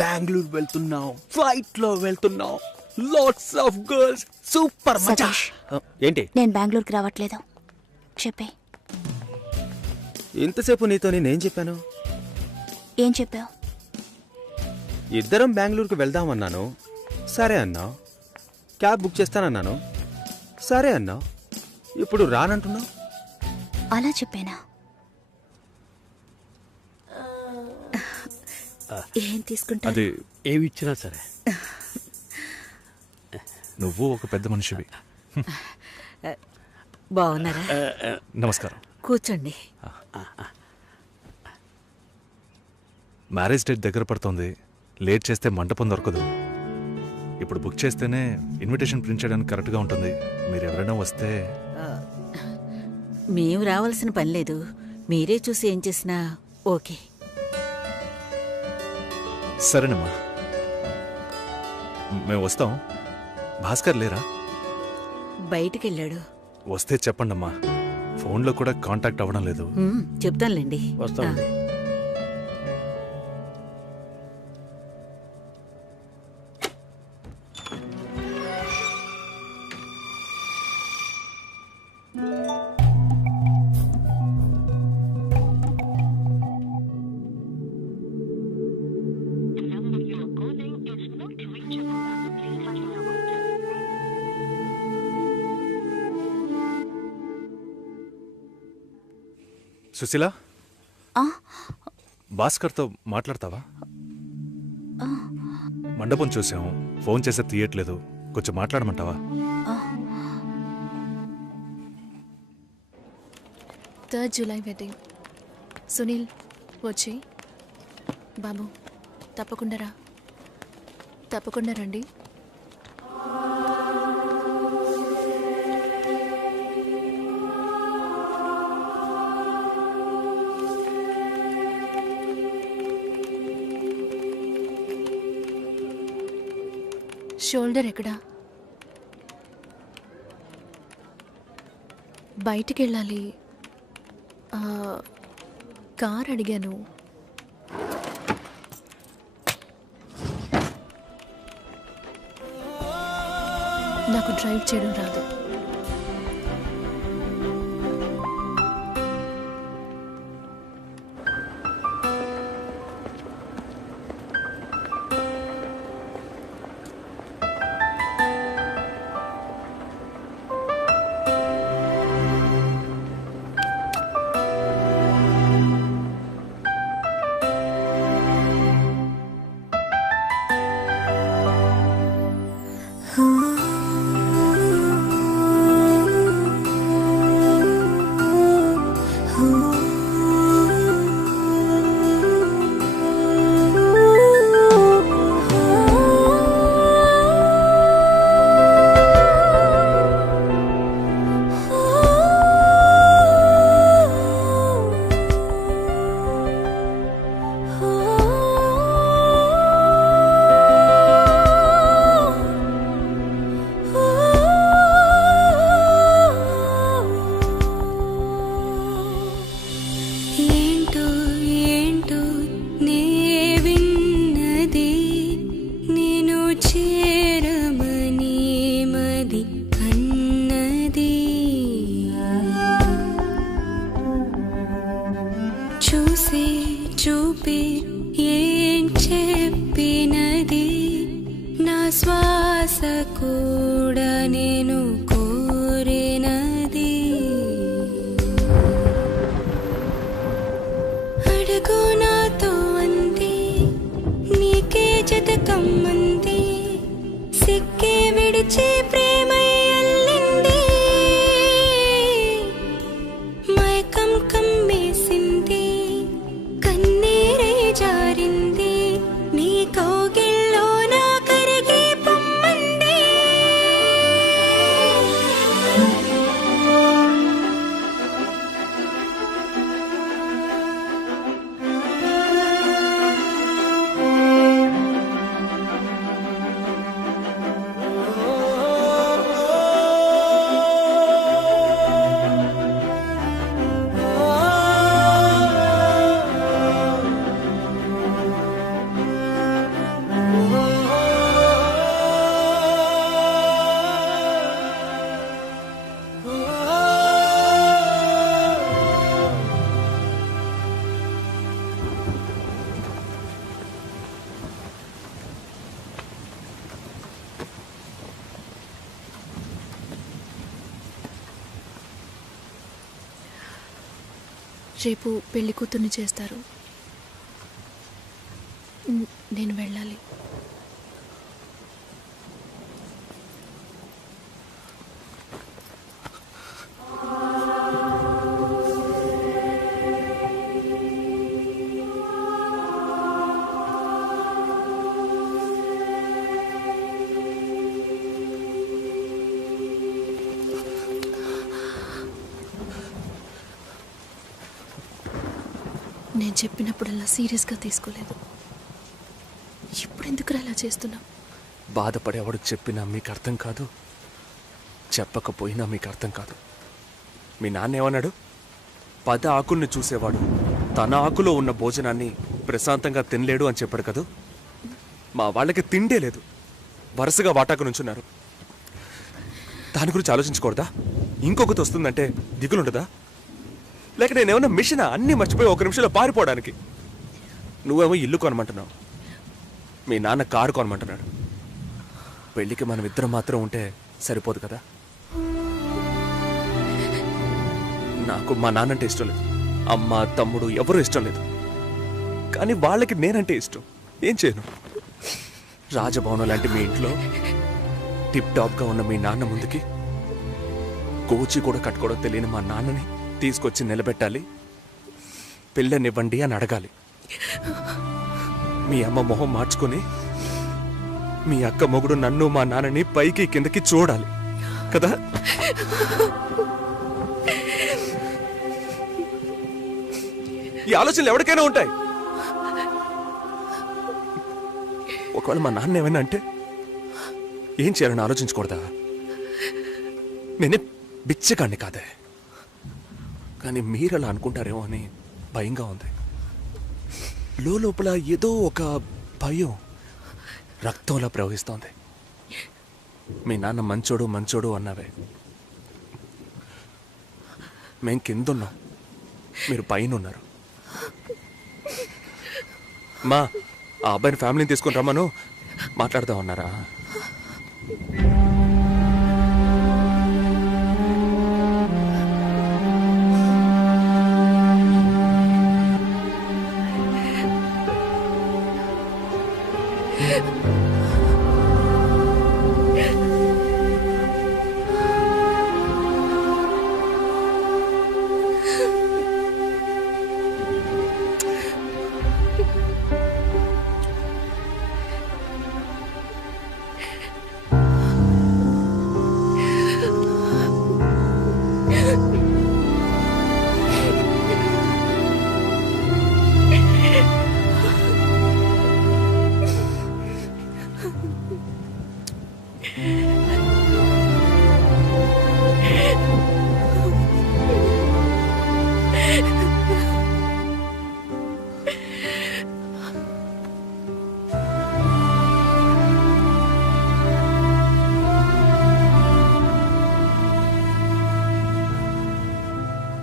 బెంగళూరు వెళ్తున్నావు, ఫ్లైట్ లో వెళ్తున్నావు, లాట్స్ ఆఫ్ గర్ల్స్, సూపర్ మజా. ఏంటి? నేను బెంగళూరుకి రావట్లేదు చెప్పే. ఇంతసేపు నీతో నేనేం చెప్పాను? ఏం చెప్పావు? ఇద్దరం బెంగళూరుకు వెళ్దామన్నాను, సరే అన్నావు. క్యాబ్ బుక్ చేస్తానన్నాను, సరే అన్నావు. ఇప్పుడు రానంటున్నావు. అలా చెప్పానా? ఏం తీసుకుంటా? అది ఏమి ఇచ్చినా సరే. నువ్వు ఒక పెద్ద మనిషివి. బాగున్నారా? నమస్కారం. కూర్చోండి. మ్యారేజ్ డేట్ దగ్గర పడుతుంది. లేట్ చేస్తే మంటపం దొరకదు. ఇప్పుడు బుక్ చేస్తేనే ఇన్విటేషన్ ప్రింట్ చేయడానికి కరెక్ట్గా ఉంటుంది. మీరు ఎవరైనా వస్తే. మేము రావాల్సిన పని లేదు, మీరే చూసి ఏం చేసినా ఓకే. సరేనమ్మా, మేము వస్తాం. భాస్కర్ లేరా? బయటికెళ్ళాడు. వస్తే చెప్పండమ్మా. ఫోన్లో కూడా కాంటాక్ట్ అవ్వడం లేదు. చెప్తానులేండి. వస్తామండి. సుశీల, భాస్కర్తో మాట్లాడతావా? మండపం చూసాం, ఫోన్ చేస్తే తీయట్లేదు. కొంచెం మాట్లాడమంటావా? 3rd July wedding. సునీల్ వచ్చి. బాబు తప్పకుండా రా, తప్పకుండా రండి. షోల్డర్ ఎక్కడా? బయటికి వెళ్ళాలి. కార్ అడిగాను. నాకు డ్రైవ్ చేయడం రాదు. రేపు పెళ్లి కూతుర్ని చేస్తారు. నేను వెళ్ళాలి. నేను చెప్పినప్పుడల్లా సీరియస్గా తీసుకోలేదు. ఇప్పుడు ఎందుకు అలా చేస్తున్నా? బాధపడేవాడు చెప్పినా మీకు అర్థం కాదు, చెప్పకపోయినా మీకు అర్థం కాదు. మీ నాన్న ఏమన్నాడు? 10 ఆకుల్ని చూసేవాడు తన ఆకులో ఉన్న భోజనాన్ని ప్రశాంతంగా తినలేడు అని చెప్పాడు కదా. మా వాళ్ళకి తిండే లేదు, వరుసగా వాటాకు నుంచున్నారు. దాని గురించి ఆలోచించకూడదా? ఇంకొకటి వస్తుందంటే దిగులుండదా? లేక నేనేమన్నా మిషనా అన్నీ మర్చిపోయి 1 నిమిషంలో పారిపోవడానికి? నువ్వేమో ఇల్లు కొనమంటున్నావు, మీ నాన్న కారు కొనమంటున్నాడు. పెళ్ళికి మనం ఇద్దరం మాత్రం ఉంటే సరిపోదు కదా. నాకు మా నాన్నంటే ఇష్టం లేదు, అమ్మ తమ్ముడు ఎవరూ ఇష్టం లేదు. కానీ వాళ్ళకి నేనంటే ఇష్టం. ఏం చేయను? రాజభవనం లాంటి మీ ఇంట్లో టిప్ టాప్గా ఉన్న మీ నాన్న ముందుకి కోచి కూడా కట్టుకోవడం తెలియని మా నాన్నని తీసుకొచ్చి నిలబెట్టాలి, పిల్లనివ్వండి అని అడగాలి. మీ అమ్మ మొహం మార్చుకొని మీ అక్క మొగుడు నన్ను మా నాన్నని పైకి కిందకి చూడాలి కదా. ఈ ఆలోచనలు ఎవరికైనా ఉంటాయి. ఒకవేళ మా నాన్న ఏమైనా అంటే ఏం చేయాలని ఆలోచించకూడదా? నేనే బిచ్చగాన్ని కాదే, కానీ మీరు అలా అనుకుంటారేమో అని భయంగా ఉంది. లోపల ఏదో ఒక భయం రక్తంలా ప్రవహిస్తోంది. మీ నాన్న మంచోడు మంచోడు అన్నావే, మేం కిందున్నాం, మీరు పైన ఉన్నారు. మా ఆ అబ్బాయిని ఫ్యామిలీని తీసుకుని రమ్మను, మాట్లాడదాం అన్నారా?